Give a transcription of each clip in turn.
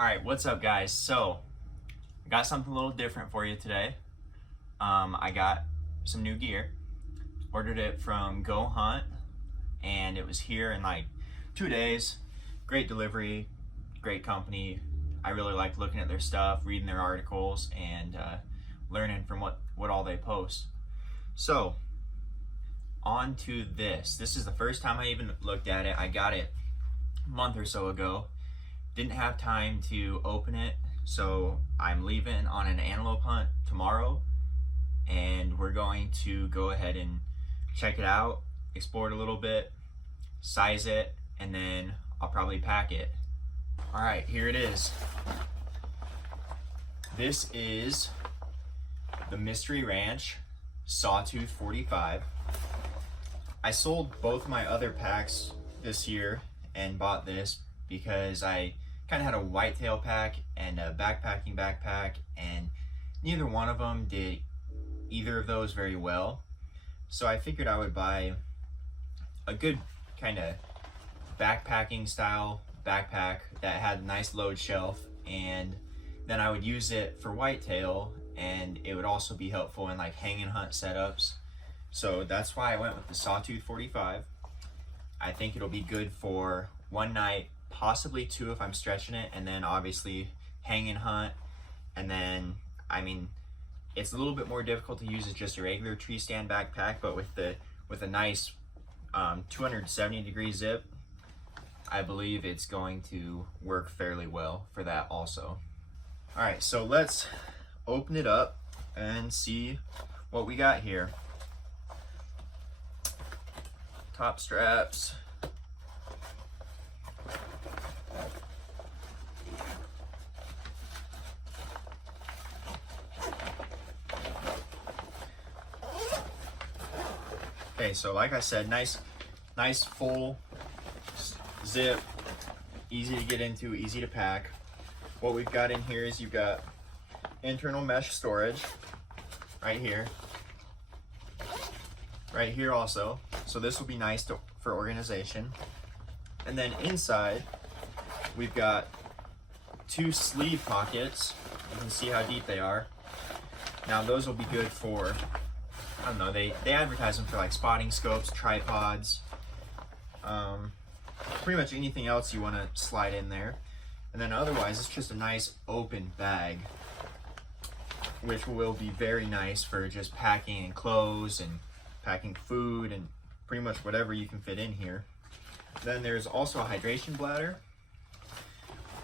Alright, what's up guys? So, I got something a little different for you today. I got some new gear. Ordered it from Go Hunt, and it was here in like 2 days. Great delivery, great company. I really like looking at their stuff, reading their articles, and learning from what all they post. So, on to this. This is the first time I even looked at it. I got it a month or so ago. Didn't have time to open it, so I'm leaving on an antelope hunt tomorrow, and we're going to go ahead and check it out, explore it a little bit, size it, and then I'll probably pack it. All right, here it is. This is the Mystery Ranch Sawtooth 45. I sold both my other packs this year and bought this because I kind of had a whitetail pack and a backpacking backpack, and neither one of them did either of those very well. So I figured I would buy a good kind of backpacking style backpack that had a nice load shelf, and then I would use it for whitetail, and it would also be helpful in like hang and hunt setups. So that's why I went with the Sawtooth 45. I think it'll be good for one night, possibly two if I'm stretching it, and then obviously hang and hunt. And then, I mean, it's a little bit more difficult to use as just a regular tree stand backpack, but with a nice 270 degree zip, I believe it's going to work fairly well for that also. All right, so let's open it up and see what we got here. Top straps. Okay, so like I said, nice full zip, easy to get into, easy to pack. What we've got in here is you've got internal mesh storage right here also. So this will be nice for organization. And then inside, we've got two sleeve pockets. You can see how deep they are. Now those will be good for, I don't know, they advertise them for like spotting scopes, tripods, pretty much anything else you want to slide in there. And then otherwise, it's just a nice open bag, which will be very nice for just packing and clothes and packing food and pretty much whatever you can fit in here. Then there's also a hydration bladder.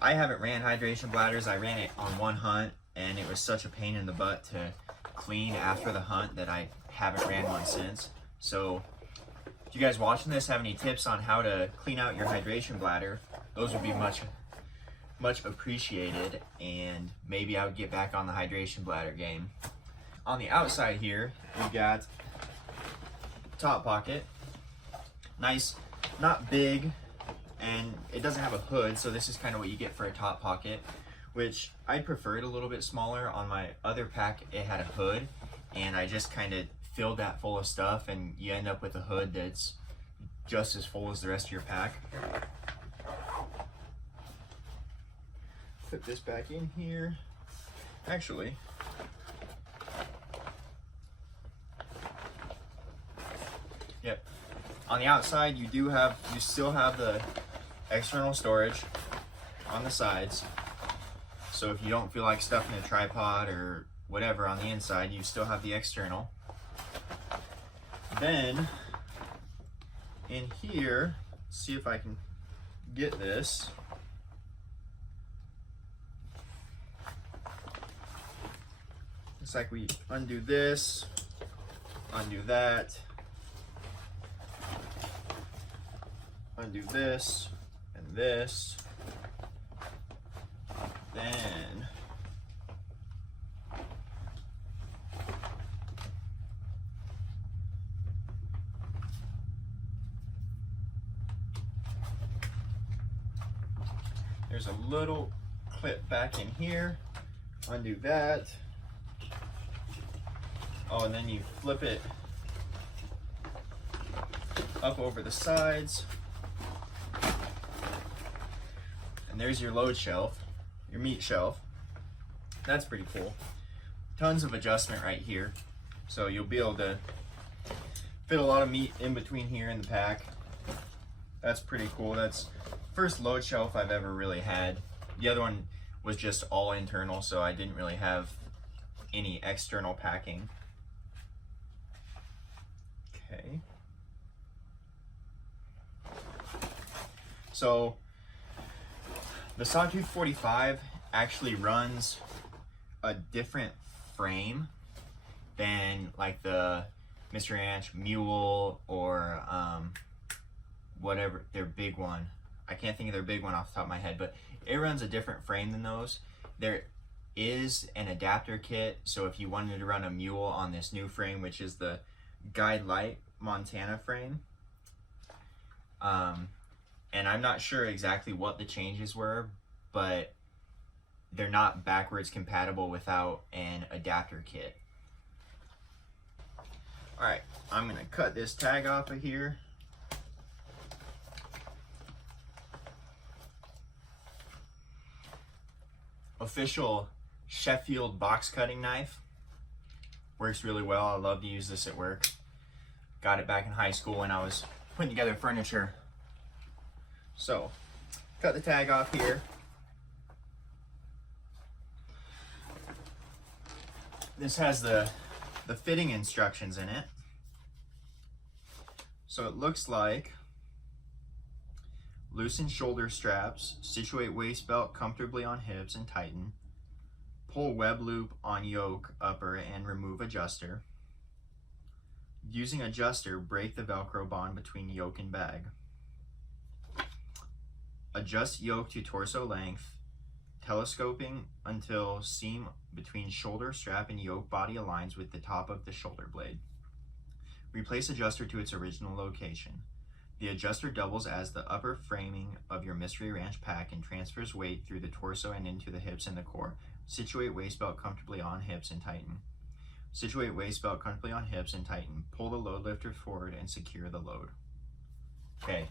I haven't ran hydration bladders. I ran it on one hunt, and it was such a pain in the butt to clean after the hunt that I haven't ran one since. So if you guys watching this have any tips on how to clean out your hydration bladder, those would be much appreciated, and maybe I would get back on the hydration bladder game. On the outside here, we got top pocket. Nice, not big, and it doesn't have a hood, so this is kind of what you get for a top pocket, which I preferred a little bit smaller. On my other pack, it had a hood, and I just kind of filled that full of stuff, and you end up with a hood that's just as full as the rest of your pack. Put this back in here. Actually, yep. On the outside, you still have the external storage on the sides. So if you don't feel like stuffing a tripod or whatever on the inside, you still have the external. Then in here, see if I can get this. Looks like we undo this, undo that, undo this and this. Then there's a little clip back in here. Undo that. Oh, and then you flip it up over the sides. And there's your load shelf. your meat shelf. That's pretty cool. Tons of adjustment right here. So you'll be able to fit a lot of meat in between here in the pack. That's pretty cool. That's first load shelf I've ever really had. The other one was just all internal, so I didn't really have any external packing. Okay. So the Sawtooth 45 actually runs a different frame than like the Mystery Ranch Mule or whatever their big one. I can't think of their big one off the top of my head, but it runs a different frame than those. There is an adapter kit, so if you wanted to run a Mule on this new frame, which is the Guide Light Montana frame, and I'm not sure exactly what the changes were, but they're not backwards compatible without an adapter kit. Alright, I'm going to cut this tag off of here. Official Sheffield box cutting knife. Works really well. I love to use this at work. Got it back in high school when I was putting together furniture. So, cut the tag off here. This has the fitting instructions in it. So it looks like loosen shoulder straps, situate waist belt comfortably on hips and tighten, pull web loop on yoke upper and remove adjuster. Using adjuster, break the Velcro bond between yoke and bag. Adjust yoke to torso length, telescoping until seam between shoulder strap and yoke body aligns with the top of the shoulder blade. Replace adjuster to its original location. The adjuster doubles as the upper framing of your Mystery Ranch pack and transfers weight through the torso and into the hips and the core. Situate waist belt comfortably on hips and tighten. Situate waist belt comfortably on hips and tighten. Pull the load lifter forward and secure the load. Okay,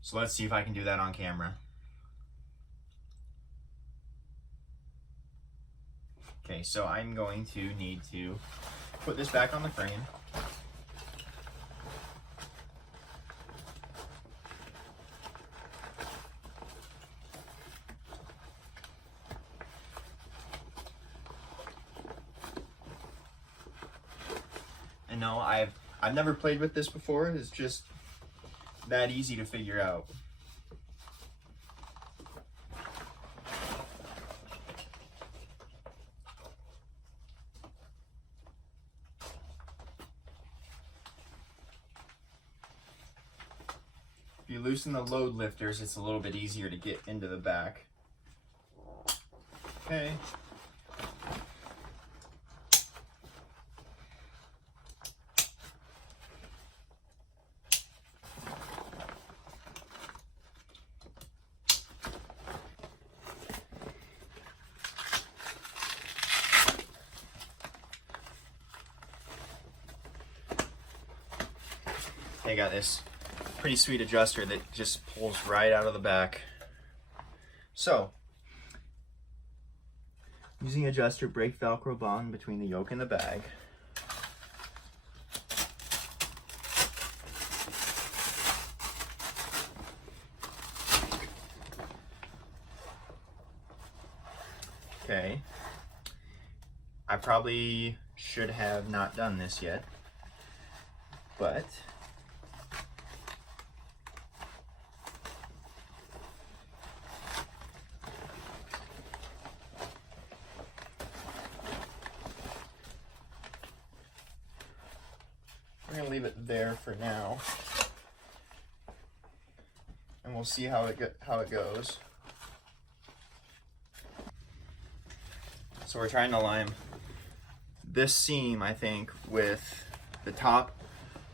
so let's see if I can do that on camera. Okay, so I'm going to need to put this back on the frame. And no, I've never played with this before. It's just that easy to figure out. If you loosen the load lifters, it's a little bit easier to get into the back. Okay. I got this pretty sweet adjuster that just pulls right out of the back. So, using adjuster, break Velcro bond between the yoke and the bag. Okay. I probably should have not done this yet, but we're gonna leave it there for now, and we'll see how it goes. So we're trying to align this seam, I think, with the top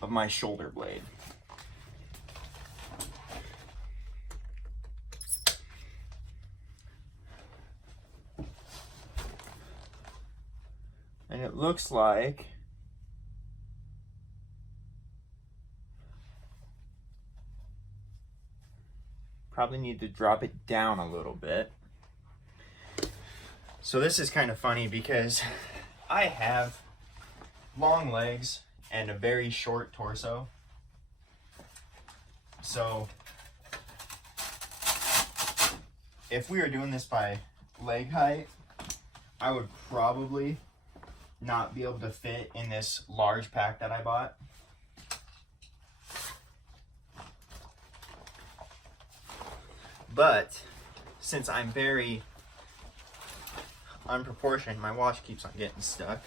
of my shoulder blade. And it looks like probably need to drop it down a little bit. So this is kind of funny because I have long legs and a very short torso. So if we were doing this by leg height, I would probably not be able to fit in this large pack that I bought. But since I'm very unproportioned, my watch keeps on getting stuck,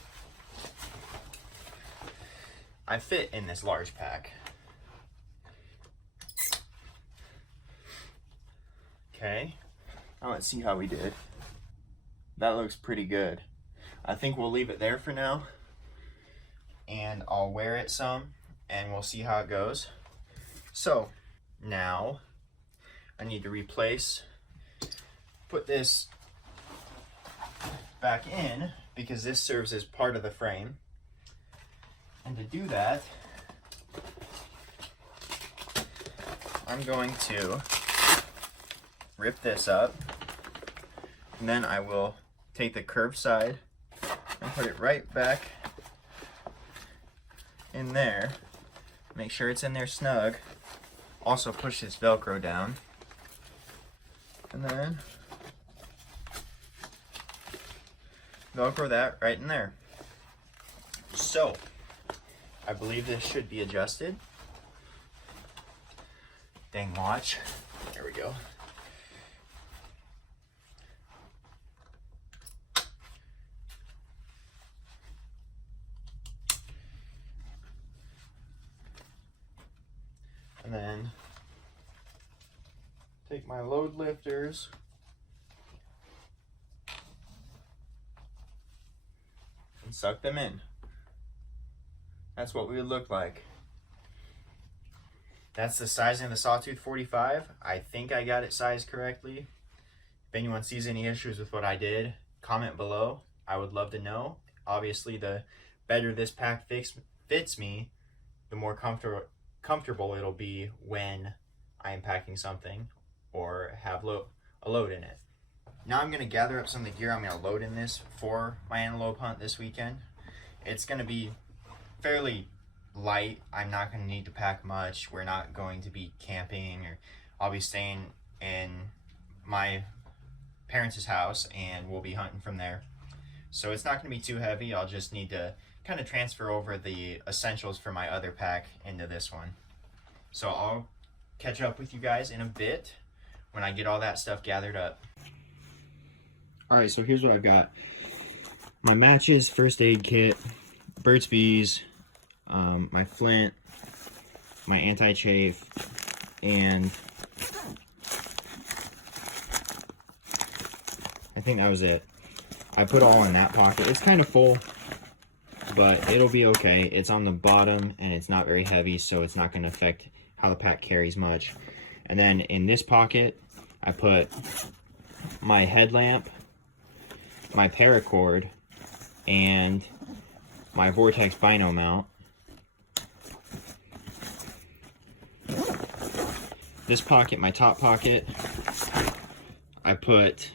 I fit in this large pack. Okay, now let's see how we did. That looks pretty good. I think we'll leave it there for now, and I'll wear it some and we'll see how it goes. So now I need to put this back in because this serves as part of the frame. And to do that, I'm going to rip this up, and then I will take the curved side and put it right back in there. Make sure it's in there snug. Also push this Velcro down, and then Velcro that right in there. So I believe this should be adjusted. Dang watch. There we go. And then take my load lifters and suck them in. That's what we would look like. That's the sizing of the Sawtooth 45. I think I got it sized correctly. If anyone sees any issues with what I did, comment below. I would love to know. Obviously, the better this pack fits me, the more comfortable it'll be when I am packing something or have a load in it. Now I'm going to gather up some of the gear I'm going to load in this for my antelope hunt this weekend. It's going to be fairly light. I'm not going to need to pack much. We're not going to be camping, or I'll be staying in my parents' house and we'll be hunting from there. So it's not going to be too heavy. I'll just need to kind of transfer over the essentials for my other pack into this one. So I'll catch up with you guys in a bit when I get all that stuff gathered up. Alright, so here's what I've got. My matches, first aid kit, Burt's Bees, my flint, my anti-chafe, and I think that was it. I put all in that pocket. It's kind of full, but it'll be okay. It's on the bottom and it's not very heavy, so it's not going to affect how the pack carries much. And then in this pocket, I put my headlamp, my paracord, and my Vortex Bino mount. This pocket, my top pocket, I put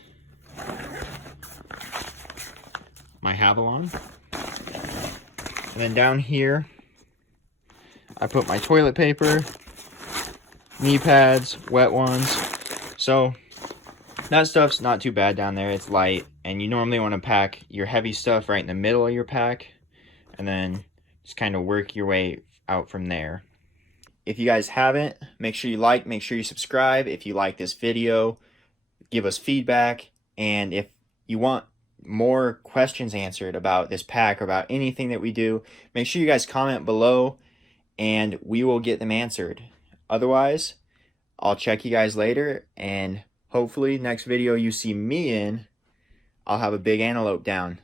my Havalon. And then down here, I put my toilet paper, knee pads, wet ones. So that stuff's not too bad down there. It's light, and you normally want to pack your heavy stuff right in the middle of your pack and then just kind of work your way out from there. If you guys haven't, make sure you like, make sure you subscribe. If you like this video, give us feedback. And if you want more questions answered about this pack or about anything that we do, make sure you guys comment below and we will get them answered. Otherwise, I'll check you guys later, and hopefully next video you see me in, I'll have a big antelope down.